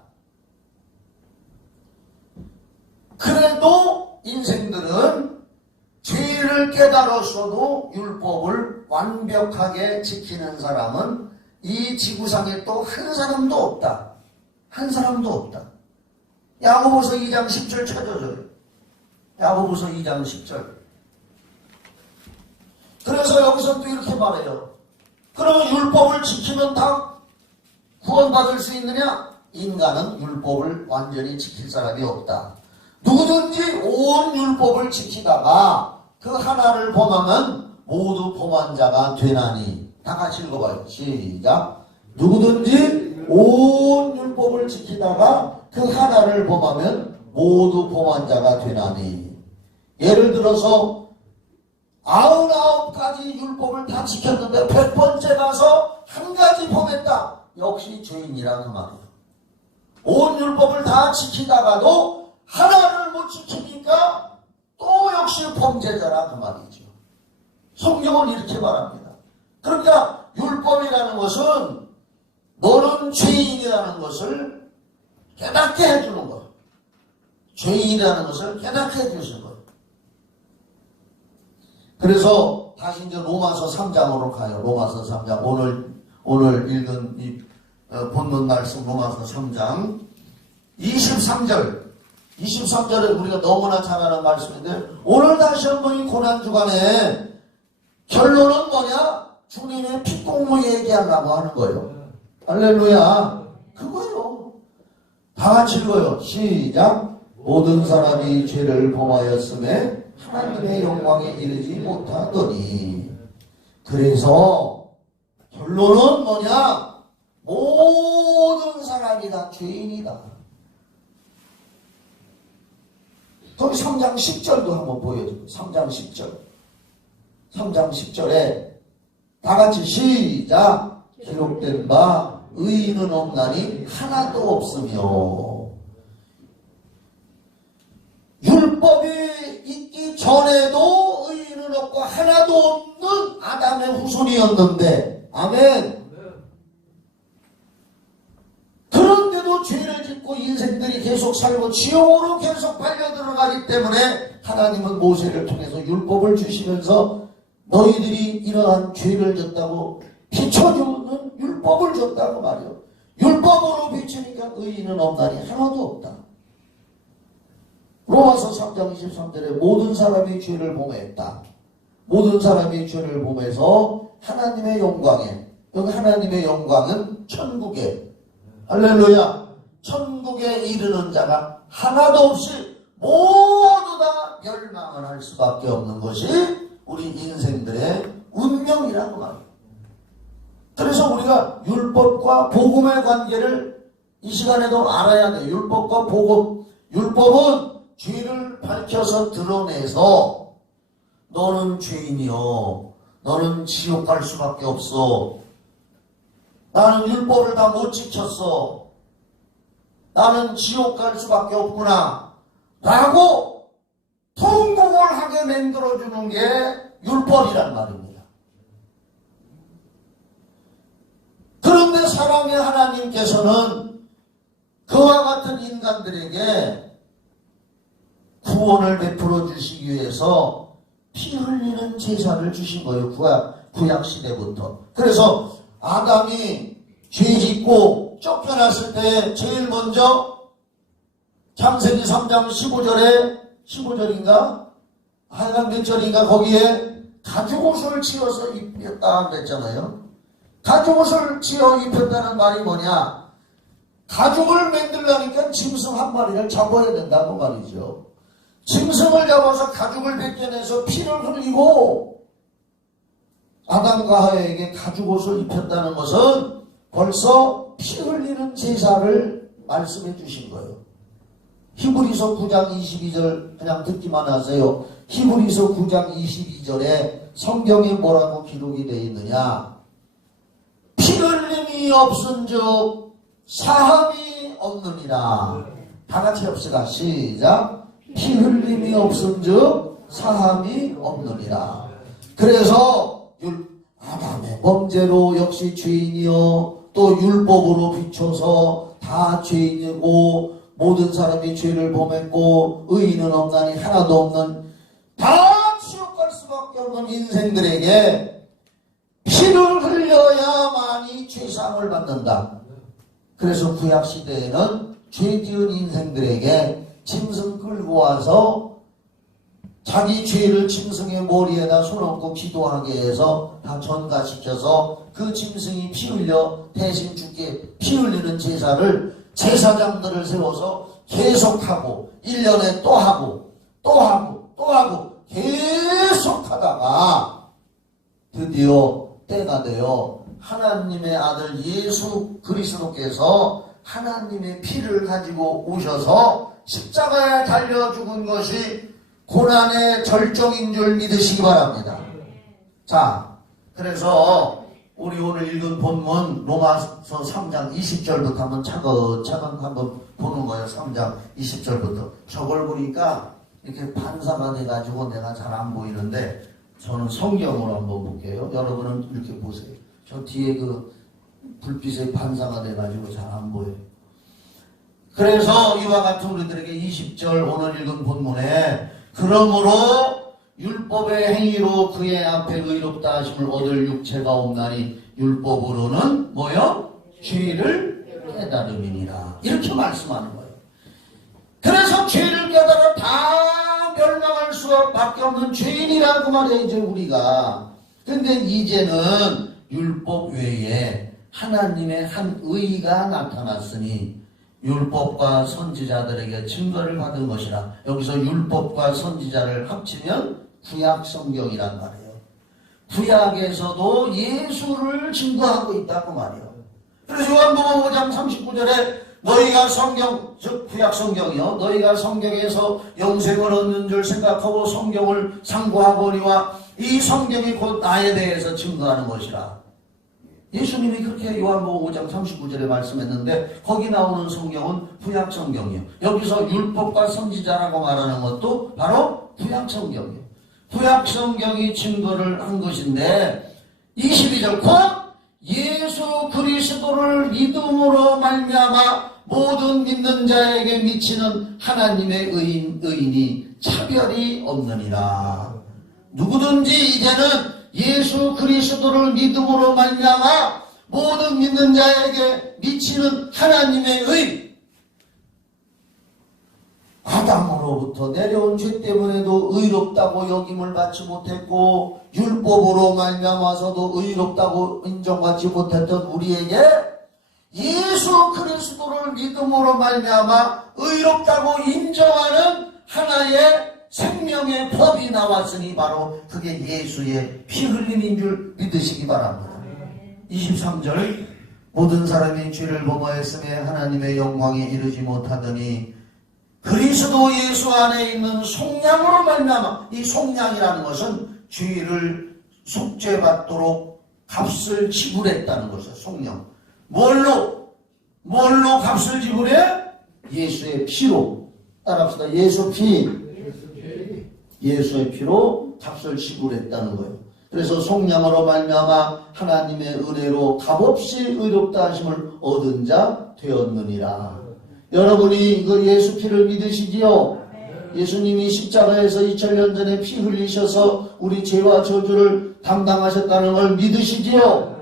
그래도 인생들은 죄를 깨달았어도 율법을 완벽하게 지키는 사람은 이 지구상에 또 한 사람도 없다. 한 사람도 없다. 야고보서 2장 10절 찾아줘요. 야고보서 2장 10절. 그래서 여기서 또 이렇게 말해요. 그러면 율법을 지키면 다 구원받을 수 있느냐? 인간은 율법을 완전히 지킬 사람이 없다. 누구든지 온 율법을 지키다가 그 하나를 범하면 모두 범한 자가 되나니. 다 같이 읽어봐요. 시작. 누구든지 온 율법을 지키다가 그 하나를 범하면 모두 범한 자가 되나니. 예를 들어서 99가지 율법을 다 지켰는데 100번째 가서 한 가지 범했다. 역시 죄인이라는 말이에요. 온 율법을 다 지키다가도 하나를 못 지키니까 또 역시 범죄자라 그 말이죠. 성경은 이렇게 말합니다. 그러니까 율법이라는 것은 너는 죄인이라는 것을 깨닫게 해주는 거예요. 죄인이라는 것을 깨닫게 해주시는 거예요. 그래서 다시 이제 로마서 3장으로 가요. 로마서 3장. 오늘 읽은 이 본문 말씀 로마서 3장 23절에 우리가 너무나 잘 아는 말씀인데, 오늘 다시 한번 이 고난주간에 결론은 뭐냐? 주님의 피공무 얘기하려고 하는 거예요. 할렐루야. 그거요. 다 같이 읽어요. 시작. 모든 사람이 죄를 범하였음에 하나님의 영광에 이르지 못하더니. 그래서 결론은 뭐냐? 모든 사람이 다 죄인이다. 거기 3장 10절도 한번 보여줘요. 3장 10절. 3장 10절에 다 같이 시작. 기록된 바 의인은 없나니 하나도 없으며. 율법이 있기 전에도 의인은 없고 하나도 없는 아담의 후손이었는데, 아멘. 그런데도 죄를 짓고 인생들이 계속 살고 지옥으로 계속 빨려들어가기 때문에 하나님은 모세를 통해서 율법을 주시면서 너희들이 이러한 죄를 졌다고 비춰주는 율법을 줬다고 말이요. 율법으로 비추니까 의인은 없나니 하나도 없다. 로마서 3장 23절에 모든 사람이 죄를 범했다. 모든 사람이 죄를 범해서 하나님의 영광에, 여기 하나님의 영광은 천국에, 할렐루야, 천국에 이르는 자가 하나도 없이 모두 다 멸망을 할 수밖에 없는 것이 우리 인생들의 운명이라고 말이에요. 그래서 우리가 율법과 복음의 관계를 이 시간에도 알아야 돼요. 율법과 복음. 율법은 죄를 밝혀서 드러내서 너는 죄인이요, 너는 지옥 갈 수밖에 없어, 나는 율법을 다 못 지켰어, 나는 지옥 갈 수밖에 없구나 라고 통곡을 하게 만들어주는 게 율법이란 말입니다. 그런데 사랑의 하나님께서는 그와 같은 인간들에게 구원을 베풀어 주시기 위해서 피 흘리는 제사를 주신 거예요. 구약 시대부터. 그래서 아담이 죄 짓고 쫓겨났을 때 제일 먼저 창세기 3장 15절인가? 하여간 몇 절인가 거기에 가죽옷을 지어서 입혔다 그랬잖아요. 가죽옷을 지어 입혔다는 말이 뭐냐? 가죽을 만들려니까 짐승 한 마리를 잡아야 된다고 말이죠. 짐승을 잡아서 가죽을 벗겨내서 피를 흘리고 아담과 하와에게 가죽옷을 입혔다는 것은 벌써 피 흘리는 제사를 말씀해 주신 거예요. 히브리서 9장 22절 그냥 듣기만 하세요. 히브리서 9장 22절에 성경에 뭐라고 기록이 되어 있느냐? 피 흘림이 없은즉 사함이 없느니라. 다 같이 합시다. 시작. 피 흘림이 없은즉 사함이 없느니라. 그래서 아담의 범죄로 역시 죄인이요, 또 율법으로 비춰서 다 죄인이고 모든 사람이 죄를 범했고 의인은 없나니 하나도 없는 다 지옥 갈 수밖에 없는 인생들에게 피를 흘려야만이 죄상을 받는다. 그래서 구약시대에는 죄 지은 인생들에게 짐승 끌고 와서 자기 죄를 짐승의 머리에다 손얹고 기도하게 해서 다 전가시켜서 그 짐승이 피 흘려 대신 죽게 피 흘리는 제사를 제사장들을 세워서 계속하고 1년에 또 하고 또 하고 또 하고 계속하다가 드디어 때가 되어 하나님의 아들 예수 그리스도께서 하나님의 피를 가지고 오셔서 십자가에 달려 죽은 것이 고난의 절정인 줄 믿으시기 바랍니다. 자, 그래서 우리 오늘 읽은 본문 로마서 3장 20절부터 한번 차근차근 한번 보는 거예요. 3장 20절부터. 저걸 보니까 이렇게 반사가 돼가지고 내가 잘 안 보이는데 저는 성경으로 한번 볼게요. 여러분은 이렇게 보세요. 저 뒤에 그 불빛에 반사가 돼가지고 잘 안 보여요. 그래서 이와 같은 우리들에게 20절 오늘 읽은 본문에 그러므로 율법의 행위로 그의 앞에 의롭다 하심을 얻을 육체가 없나니 율법으로는 뭐요? 죄를 깨달음이니라. 이렇게 말씀하는 거예요. 그래서 죄를 깨달아 다 멸망할 수밖에 없는 죄인이라고 말해 이제 우리가. 근데 이제는 율법 외에 하나님의 한 의가 나타났으니 율법과 선지자들에게 증거를 받은 것이라. 여기서 율법과 선지자를 합치면 구약 성경이란 말이에요. 구약에서도 예수를 증거하고 있다고 말이에요. 그래서 요한복음 5장 39절에 너희가 성경, 즉 구약 성경이요, 너희가 성경에서 영생을 얻는 줄 생각하고 성경을 상고하거니와 이 성경이 곧 나에 대해서 증거하는 것이라. 예수님이 그렇게 요한복음 5장 39절에 말씀했는데 거기 나오는 성경은 구약 성경이에요. 여기서 율법과 선지자라고 말하는 것도 바로 구약 성경이에요. 구약 성경이 증거를 한 것인데 22절 곧 예수 그리스도를 믿음으로 말미암아 모든 믿는 자에게 미치는 하나님의 의인이 차별이 없느니라. 누구든지 이제는 예수 그리스도를 믿음으로 말미암아 모든 믿는 자에게 미치는 하나님의 의. 아담으로부터 내려온 죄 때문에도 의롭다고 여김을 받지 못했고 율법으로 말미암아서도 의롭다고 인정받지 못했던 우리에게 예수 그리스도를 믿음으로 말미암아 의롭다고 인정하는 하나의 생명의 법이 나왔으니 바로 그게 예수의 피 흘림인 줄 믿으시기 바랍니다. 23절 모든 사람이 죄를 범하였음에 하나님의 영광에 이르지 못하더니 그리스도 예수 안에 있는 속량으로 말미암아. 이 속량이라는 것은 죄를 속죄받도록 값을 지불했다는 것이에요. 속량. 뭘로 값을 지불해? 예수의 피로. 따라합시다. 예수의 피로 값을 지불했다는 거예요. 그래서 속량으로 말미암아 하나님의 은혜로 값없이 의롭다 하심을 얻은 자 되었느니라. 여러분이 그 예수 피를 믿으시지요? 예수님이 십자가에서 2000년 전에 피 흘리셔서 우리 죄와 저주를 담당하셨다는 걸 믿으시지요?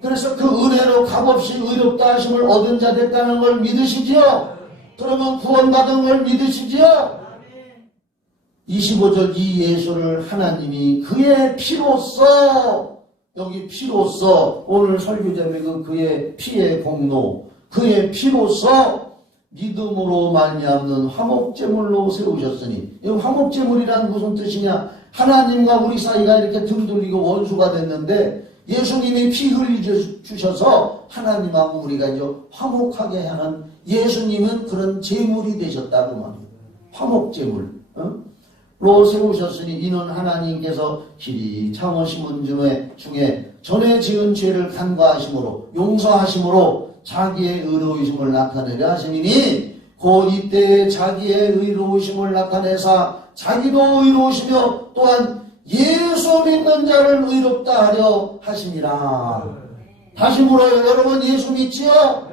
그래서 그 은혜로 값없이 의롭다 하심을 얻은 자 됐다는 걸 믿으시지요? 그러면 구원받은 걸 믿으시지요? 25절 이 예수를 하나님이 그의 피로써, 여기 피로써, 오늘 설교 제목이 그의 피의 공로, 그의 피로써 믿음으로 말미암는 화목제물로 세우셨으니. 이 화목제물이란 무슨 뜻이냐? 하나님과 우리 사이가 이렇게 등 돌리고 원수가 됐는데 예수님이 피 흘려주셔서 하나님하고 우리가 이제 화목하게 하는, 예수님은 그런 제물이 되셨다고 말이에요. 화목제물 로 세우셨으니 이는 하나님께서 길이 참으심은 중에 전에 지은 죄를 간과하심으로 용서하심으로 자기의 의로우심을 나타내려 하시니 곧 이때에 자기의 의로우심을 나타내사 자기도 의로우시며 또한 예수 믿는 자를 의롭다 하려 하심이라. 다시 물어요. 여러분 예수 믿지요?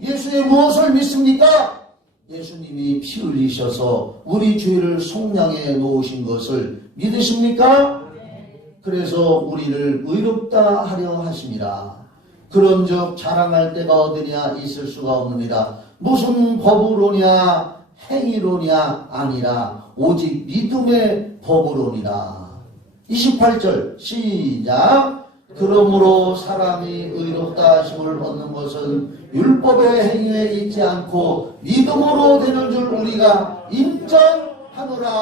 예수의 무엇을 믿습니까? 예수님이 피 흘리셔서 우리 죄를 속량해 놓으신 것을 믿으십니까? 그래서 우리를 의롭다 하려 하심이라. 그런즉 자랑할 데가 어디냐 있을 수가 없느니라. 무슨 법으로냐 행위로냐 아니라 오직 믿음의 법으로니라. 28절 시작. 그러므로 사람이 의롭다 하심을 얻는 것은 율법의 행위에 있지 않고 믿음으로 되는 줄 우리가 인정하노라.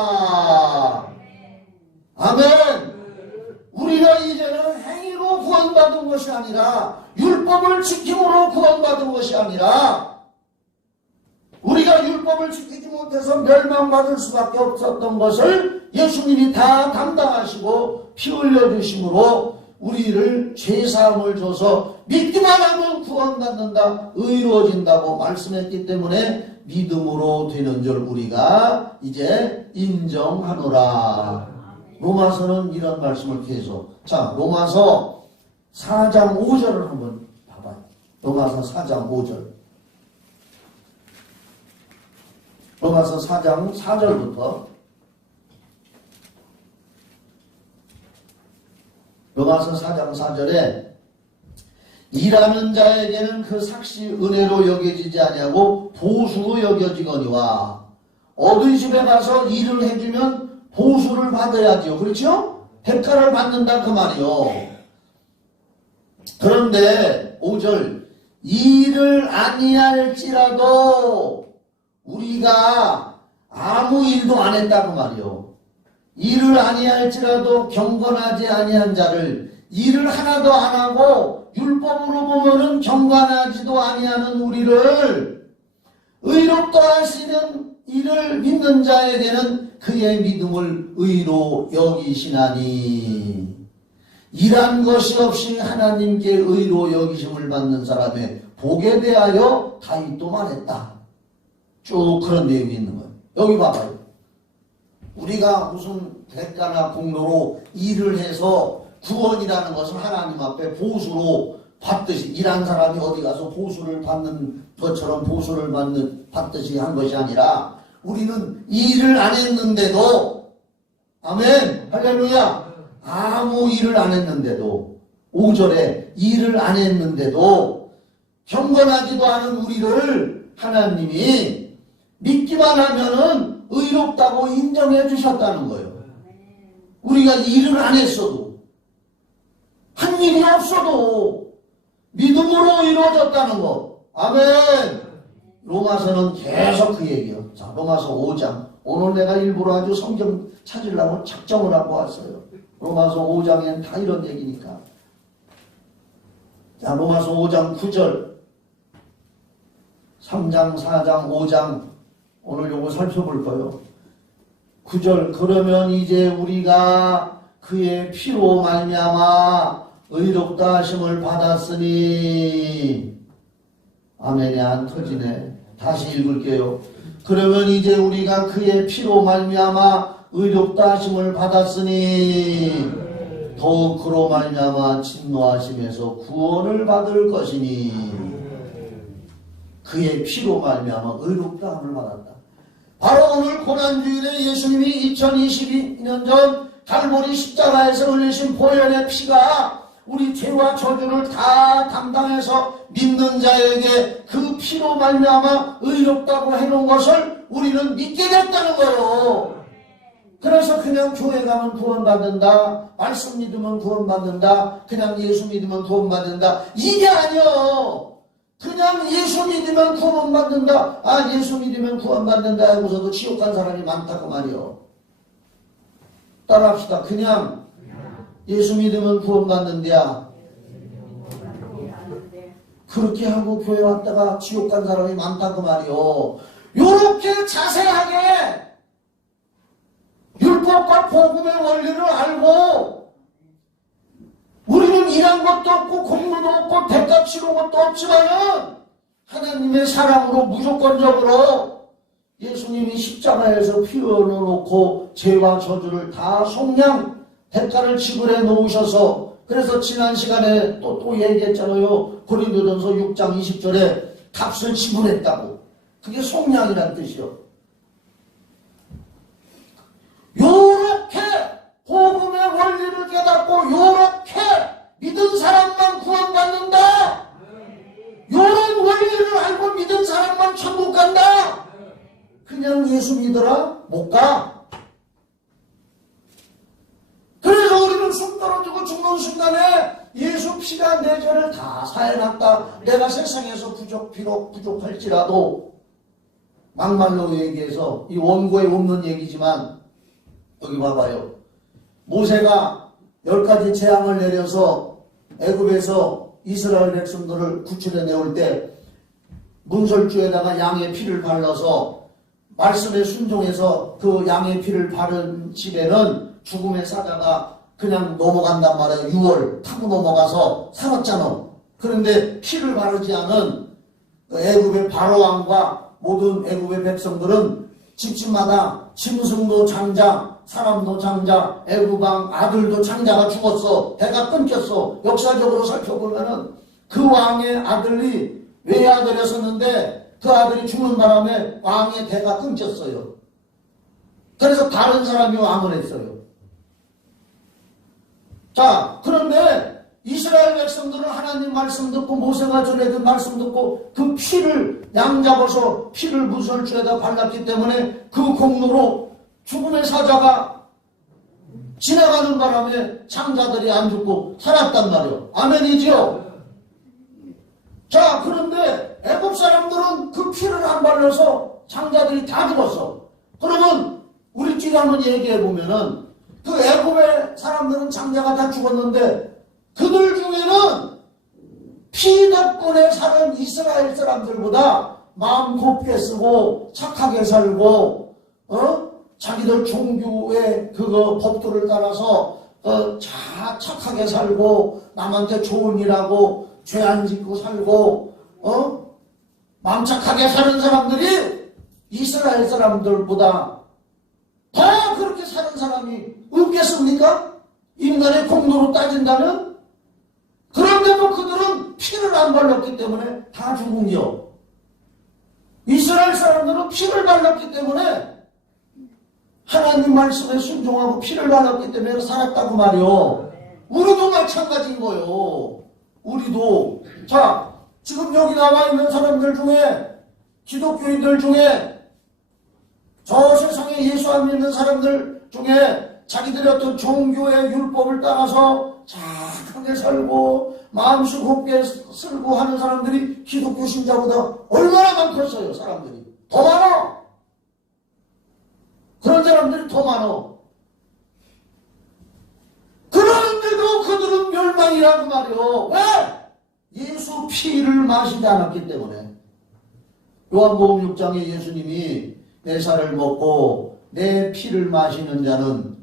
아멘. 우리가 이제는 행위로 구원받은 것이 아니라 율법을 지킴으로 구원받은 것이 아니라 우리가 율법을 지키지 못해서 멸망받을 수밖에 없었던 것을 예수님이 다 담당하시고 피 흘려주심으로 우리를 죄사함을 줘서 믿기만 하면 구원받는다, 의로워진다고 말씀했기 때문에 믿음으로 되는 줄 우리가 이제 인정하노라. 로마서는 이런 말씀을 계속. 자, 로마서 4장 5절을 한번 봐봐요. 로마서 4장 5절. 로마서 4장 4절부터 로마서 4장 4절에 일하는 자에게는 그 삭시 은혜로 여겨지지 아니하고 보수로 여겨지거니와 어두운 집에 가서 일을 해주면 보수를 받아야죠. 그렇죠? 대가를 받는다 그 말이요. 그런데 5절 일을 아니할지라도 우리가 아무 일도 안 했다 그 말이요. 일을 아니할지라도 경건하지 아니한 자를 일을 하나도 안 하고 율법으로 보면은 경건하지도 아니하는 우리를 의롭다 하시는 이를 믿는 자에게는 그의 믿음을 의로 여기시나니 일한 것이 없이 하나님께 의로 여기심을 받는 사람의 복에 대하여 다윗도 말했다. 쭉 그런 내용이 있는 거예요. 여기 봐봐요. 우리가 무슨 대가나 공로로 일을 해서 구원이라는 것은 하나님 앞에 보수로 받듯이 일한 사람이 어디 가서 보수를 받는 것처럼 보수를 받듯이 한 것이 아니라 우리는 일을 안 했는데도 아멘 할렐루야 아무 일을 안 했는데도 5절에 일을 안 했는데도 경건하지도 않은 우리를 하나님이 믿기만 하면은 의롭다고 인정해 주셨다는 거예요. 우리가 일을 안 했어도 한 일이 없어도 믿음으로 이루어졌다는 거. 아멘. 로마서는 계속 그 얘기예요. 자, 로마서 5장. 오늘 내가 일부러 아주 성경 찾으려고 작정을 하고 왔어요. 로마서 5장엔 다 이런 얘기니까. 자, 로마서 5장 9절. 3장, 4장, 5장. 오늘 요거 살펴볼 거예요. 9절. 그러면 이제 우리가 그의 피로 말미암아 의롭다 하심을 받았으니 아멘이 안 터지네. 다시 읽을게요. 그러면 이제 우리가 그의 피로 말미암아 의롭다 하심을 받았으니 더욱 그로 말미암아 진노하심에서 구원을 받을 것이니 그의 피로 말미암아 의롭다 함을 받았다. 바로 오늘 고난주일에 예수님이 2022년 전 갈보리 십자가에서 흘리신 보혈의 피가 우리 죄와 저주를 다 담당해서 믿는 자에게 그 피로 말미암아 의롭다고 해놓은 것을 우리는 믿게 됐다는 거예요. 그래서 그냥 교회 가면 구원받는다, 말씀 믿으면 구원받는다, 그냥 예수 믿으면 구원받는다, 이게 아니요. 그냥 예수 믿으면 구원받는다, 아 예수 믿으면 구원받는다 하고서도 지옥 간 사람이 많다고 말이요. 따라합시다. 그냥 예수 믿으면 구원받는데야 그렇게 하고 교회 왔다가 지옥 간 사람이 많다고 말이요. 요렇게 자세하게 율법과 복음의 원리를 알고 우리는 일한 것도 없고 공부도 없고 대가 치른 것도 없지만은 하나님의 사랑으로 무조건적으로 예수님이 십자가에서 피 흘려놓고 죄와 저주를 다 속량 대가를 지불해 놓으셔서 그래서 지난 시간에 또 얘기했잖아요. 고린도전서 6장 20절에 값을 지불했다고. 그게 속량이란 뜻이요. 요렇게 복음의 원리를 깨닫고 요렇게 믿은 사람만 구원받는다. 요런 원리를 알고 믿은 사람만 천국 간다. 그냥 예수 믿어라? 못 가. 그래서 우리는 숨 떨어지고 죽는 순간에 피가 내 죄를 다 사해놨다. 내가 세상에서 비록 부족할지라도, 막말로 얘기해서 이 원고에 없는 얘기지만 여기 봐봐요. 모세가 10가지 재앙을 내려서 애굽에서 이스라엘 백성들을 구출해 내올 때 문설주에다가 양의 피를 발라서 말씀에 순종해서 그 양의 피를 바른 집에는 죽음의 사자가 그냥 넘어간단 말이에요. 6월 타고 넘어가서 살았잖아. 그런데 피를 바르지 않은 애굽의 바로왕과 모든 애굽의 백성들은 집집마다 짐승도 장자, 사람도 장자, 애굽왕 아들도 장자가 죽었어. 배가 끊겼어. 역사적으로 살펴보면은 그 왕의 아들이 외아들이었었는데 그 아들이 죽는 바람에 왕의 배가 끊겼어요. 그래서 다른 사람이 왕을 했어요. 자, 그런데 이스라엘 백성들은 하나님 말씀 듣고 모세가 전해준 말씀 듣고 그 피를 양 잡아서 피를 무설주에다 발랐기 때문에 그 공로로 죽음의 사자가 지나가는 바람에 장자들이 안 죽고 살았단 말이에요. 아멘이죠? 자, 그런데 애굽 사람들은 그 피를 안 발라서 장자들이 다 죽었어. 그러면 우리끼리 한번 얘기해 보면은 그 애굽의 사람들은 장자가 다 죽었는데 그들 중에는 피 덕분에 사는 이스라엘 사람들보다 마음 곱게 쓰고 착하게 살고 자기들 종교의 그거 법도를 따라서 착하게 살고 남한테 좋은 일하고 죄 안 짓고 살고 마음 착하게 사는 사람들이 이스라엘 사람들보다 더 그렇게 사는 사람이 없겠습니까? 인간의 공로로 따진다면? 그런데도 그들은 피를 안 발랐기 때문에 다 죽은겨. 이스라엘 사람들은 피를 발랐기 때문에 하나님 말씀에 순종하고 피를 발랐기 때문에 살았다고 말이요. 우리도 마찬가지인 거요. 우리도. 자, 지금 여기 나와 있는 사람들 중에 기독교인들 중에 저 세상에 예수 안 믿는 사람들 중에 자기들의 어떤 종교의 율법을 따라서 착하게 살고 마음속 곱게 살고 하는 사람들이 기독교 신자보다 얼마나 많겠어요. 사람들이 더 많아. 그런 사람들이 더 많아. 그런데도 그들은 멸망이라고 말이요. 왜? 예수 피를 마시지 않았기 때문에. 요한복음 6장에 예수님이 내 살을 먹고 내 피를 마시는 자는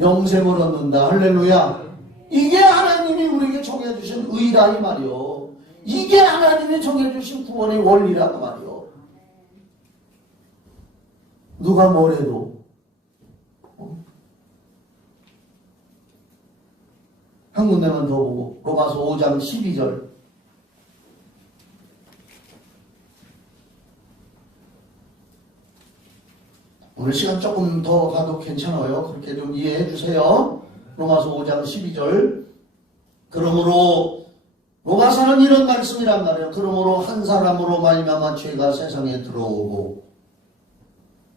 영생을 얻는다. 할렐루야. 이게 하나님이 우리에게 정해주신 의라 이 말이요. 이게 하나님이 정해주신 구원의 원리라고 말이요. 누가 뭐래도 한 군데만 더 보고 로마서 5장 12절 오늘 시간 조금 더 가도 괜찮아요. 그렇게 좀 이해해 주세요. 로마서 5장 12절 그러므로 로마서는 이런 말씀이란 말이에요. 그러므로 한 사람으로 말미암아 죄가 세상에 들어오고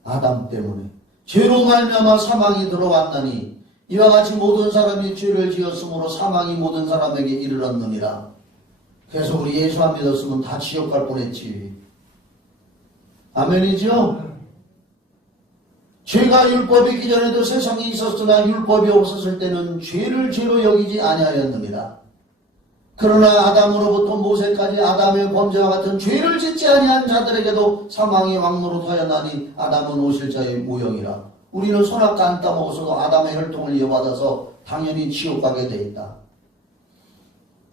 아담 때문에 죄로 말미암아 사망이 들어왔나니 이와 같이 모든 사람이 죄를 지었으므로 사망이 모든 사람에게 이르렀느니라. 그래서 우리 예수 안 믿었으면 다 지옥 갈 뻔했지. 아멘이죠? 죄가 율법이 있기 전에도 세상에 있었으나 율법이 없었을 때는 죄를 죄로 여기지 아니하였느니라. 그러나 아담으로부터 모세까지 아담의 범죄와 같은 죄를 짓지 아니한 자들에게도 사망이 왕노릇하여 나니 아담은 오실 자의 모형이라. 우리는 선악과 안 따먹어서도 아담의 혈통을 이어받아서 당연히 지옥 가게 돼 있다.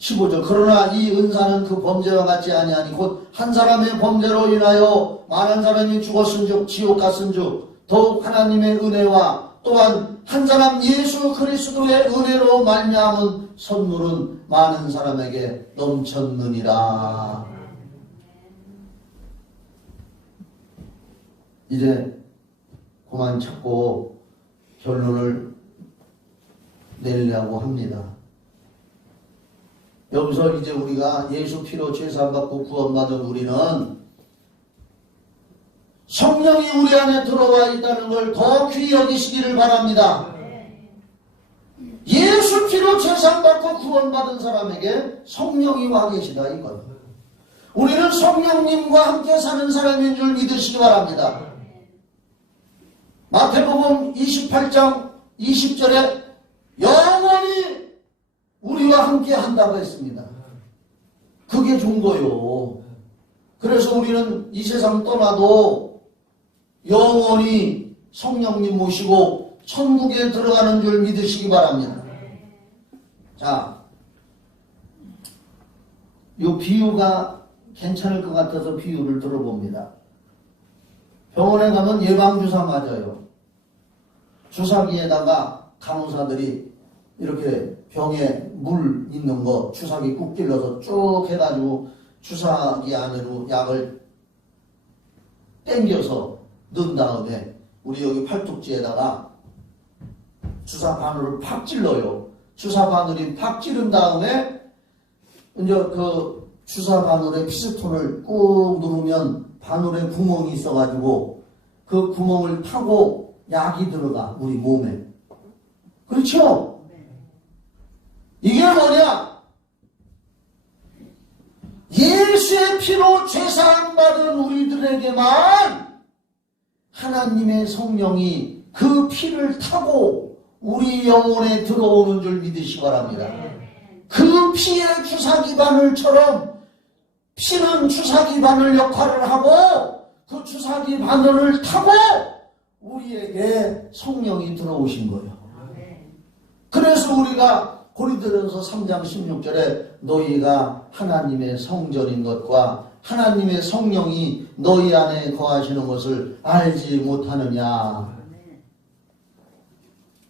15절 그러나 이 은사는 그 범죄와 같지 아니하니 곧 한 사람의 범죄로 인하여 많은 사람이 죽었은즉 지옥 갔은즉 더욱 하나님의 은혜와 또한 한 사람 예수 그리스도의 은혜로 말미암은 선물은 많은 사람에게 넘쳤느니라. 이제 그만 찾고 결론을 내려고 합니다. 여기서 이제 우리가 예수 피로 죄사함받고 구원받은 우리는 성령이 우리 안에 들어와 있다는 걸 더 귀히 여기시기를 바랍니다. 예수 피로 제사받고 구원받은 사람에게 성령이 와 계시다 이거예요. 우리는 성령님과 함께 사는 사람인 줄 믿으시기 바랍니다. 마태복음 28장 20절에 영원히 우리와 함께 한다고 했습니다. 그게 좋은 거요. 그래서 우리는 이 세상 떠나도 영원히 성령님 모시고 천국에 들어가는 줄 믿으시기 바랍니다. 자, 이 비유가 괜찮을 것 같아서 비유를 들어봅니다. 병원에 가면 예방주사 맞아요. 주사기에다가 간호사들이 이렇게 병에 물 있는 거 주사기 꾹 찔러서 쭉 해가지고 주사기 안으로 약을 당겨서 넣은 다음에 우리 여기 팔뚝지에다가 주사 바늘을 팍 찔러요. 주사 바늘이 팍 찌른 다음에 이제 그 주사 바늘에 피스톤을 꾹 누르면 바늘에 구멍이 있어가지고 그 구멍을 타고 약이 들어가 우리 몸에. 그렇죠? 이게 뭐냐? 예수의 피로 죄사함 받은 우리들에게만 하나님의 성령이 그 피를 타고 우리 영혼에 들어오는 줄 믿으시기 바랍니다. 그 피의 주사기 바늘처럼 피는 주사기 바늘 역할을 하고 그 주사기 바늘을 타고 우리에게 성령이 들어오신 거예요. 그래서 우리가 고린도전서 3장 16절에 너희가 하나님의 성전인 것과 하나님의 성령이 너희 안에 거하시는 것을 알지 못하느냐.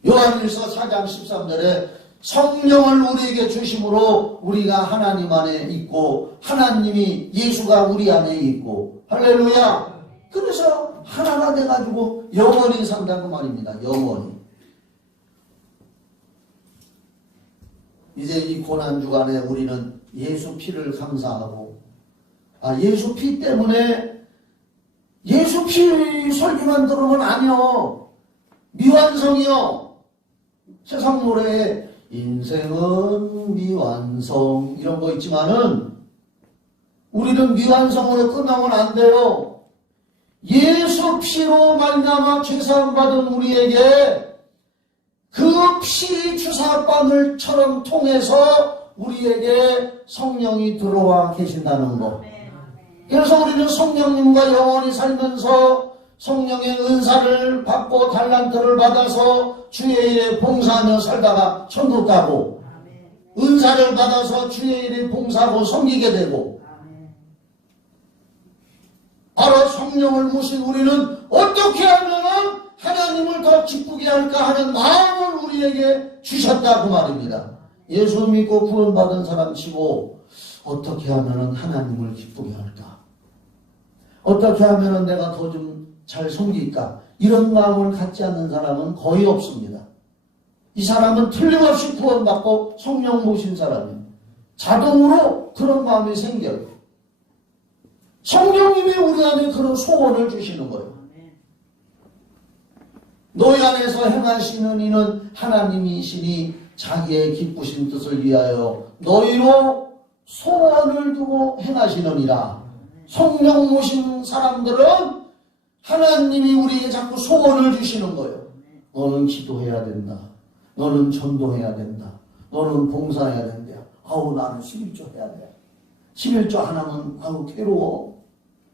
요한일서 4장 13절에 성령을 우리에게 주심으로 우리가 하나님 안에 있고 하나님이 예수가 우리 안에 있고 할렐루야. 그래서 하나가 돼가지고 영원히 산다고 말입니다. 영원히. 이제 이 고난주간에 우리는 예수 피를 감사하고 예수 피 때문에 예수 피 설교만 들으면 아니요. 미완성이요. 세상 노래에 인생은 미완성 이런 거 있지만은 우리는 미완성으로 끝나면 안 돼요. 예수 피로 말미암아 죄사함 받은 우리에게 그 피 주사바늘처럼 통해서 우리에게 성령이 들어와 계신다는 거. 그래서 우리는 성령님과 영원히 살면서 성령의 은사를 받고 달란트를 받아서 주의 일에 봉사하며 살다가 천국 가고 은사를 받아서 주의 일에 봉사하고 섬기게 되고 바로 성령을 모신 우리는 어떻게 하면 하나님을 더 기쁘게 할까 하는 마음을 우리에게 주셨다 그 말입니다. 예수 믿고 구원받은 사람 치고 어떻게 하면 하나님을 기쁘게 할까? 어떻게 하면 내가 더 좀 잘 섬길까? 이런 마음을 갖지 않는 사람은 거의 없습니다. 이 사람은 틀림없이 구원받고 성령 모신 사람이에요. 자동으로 그런 마음이 생겨요. 성령님이 우리 안에 그런 소원을 주시는 거예요. 너희 안에서 행하시는 이는 하나님이시니 자기의 기쁘신 뜻을 위하여 너희로 소원을 두고 행하시느니라. 성령 모신 사람들은 하나님이 우리에게 자꾸 소원을 주시는 거예요. 너는 기도해야 된다. 너는 전도해야 된다. 너는 봉사해야 된다. 아우 나는 11조 해야 돼. 11조 안 하면 아우 괴로워.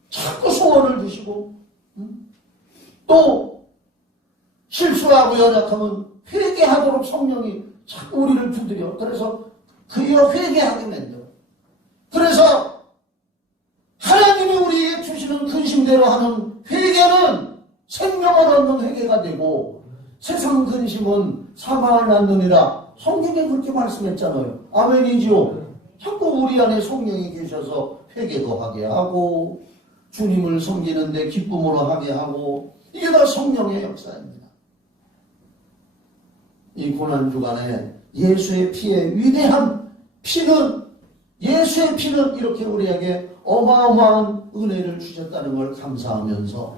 자꾸 소원을 주시고 또 실수하고 연약하면 회개하도록 성령이 자꾸 우리를 두드려. 그래서 그여 회개하게 만들어. 그래서 하나님이 우리에게 주시는 근심대로 하는 회개는 생명을 얻는 회개가 되고 세상 근심은 사망을 낳느니라. 성경에 그렇게 말씀했잖아요. 아멘이지요. 자꾸 우리 안에 성령이 계셔서 회개도 하게 하고 주님을 섬기는데 기쁨으로 하게 하고 이게 다 성령의 역사입니다. 이 고난주간에 예수의 피의 위대한 피는 예수의 피는 이렇게 우리에게 어마어마한 은혜를 주셨다는 걸 감사하면서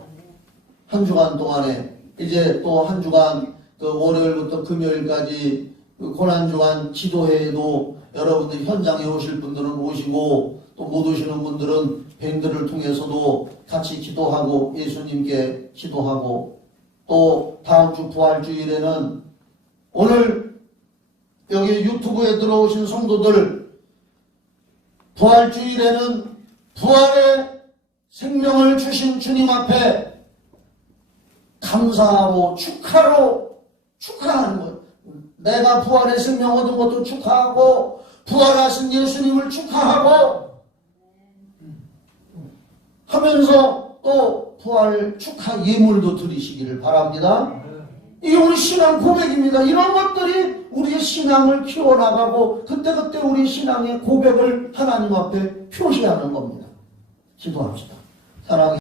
한 주간 동안에 이제 또 한 주간 그 월요일부터 금요일까지 그 고난주간 기도회에도 여러분들 현장에 오실 분들은 오시고 또 못 오시는 분들은 밴드를 통해서도 같이 기도하고 예수님께 기도하고 또 다음 주 부활주일에는 오늘 여기 유튜브에 들어오신 성도들 부활주일에는 부활의 생명을 주신 주님 앞에 감사하고 축하하는 거예요. 내가 부활의 생명 얻은 것도 축하하고 부활하신 예수님을 축하하고 하면서 또 부활 축하 예물도 드리시기를 바랍니다. 이게 우리 신앙 고백입니다. 이런 것들이 우리의 신앙을 키워나가고 그때그때 우리 신앙의 고백을 하나님 앞에 표시하는 겁니다. 기도합시다. 사랑하는